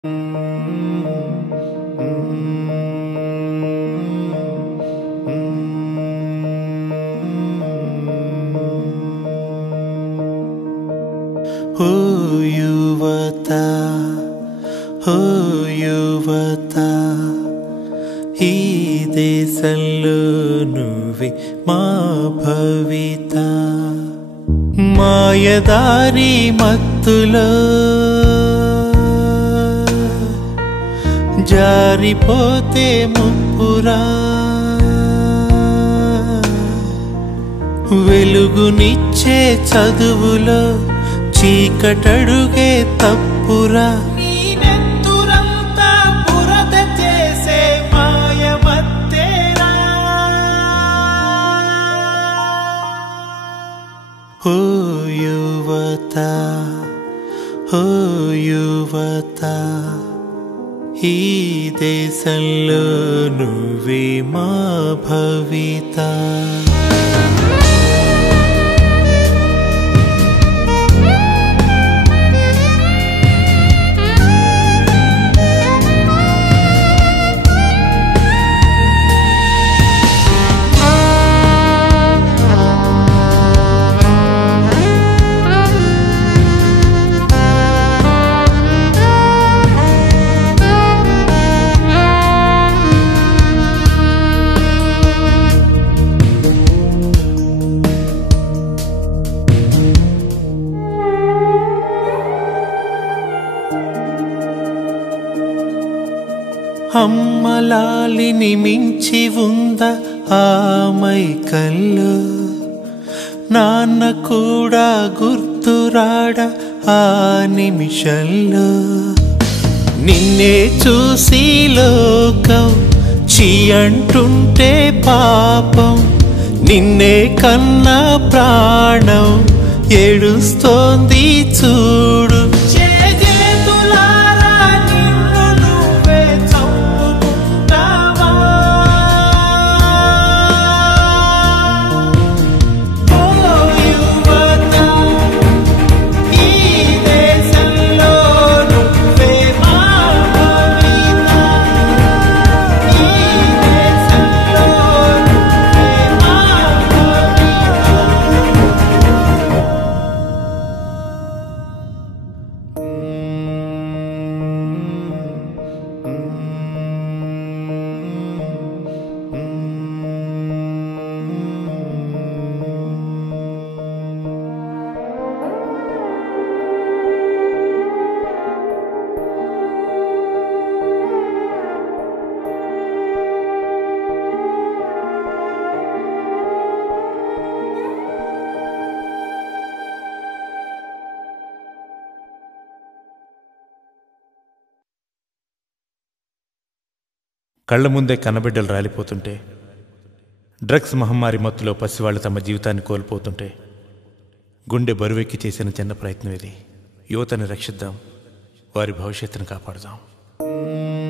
ఓ యువత, ఓ యువత, ఈ దేశంలో నువ్వే మా భవిత. మాయదారి మత్తులో జారిపోతే ముప్పురా, వెలుగునిచ్చే చదువులో చీకటడుగే తప్పురా. నీ నెత్తురంతా బురద చేసే మాయమత్తేరా. ఓ యువత, ఓ యువత, ఈ దేశంలో నువ్వే మా భవిత. అమ్మలాలిని మించి ఉంద ఆ మైకల్లో, నాన్న కూడా గుర్తురాడ ఆ నిమిషంలో. నిన్నే చూసి లోకం చీ అంటుంటే పాపం, నిన్నే కన్నా ప్రాణం ఏడుస్తోంది చూడు. కళ్ల ముందే కన్నబిడ్డలు రాలిపోతుంటే, డ్రగ్స్ మహమ్మారి మత్తులో పసివాళ్లు తమ జీవితాన్ని కోల్పోతుంటే, గుండె బరువెక్కి చేసిన చిన్న ప్రయత్నం ఇది. యువతని రక్షిద్దాం, వారి భవిష్యత్తును కాపాడుదాం.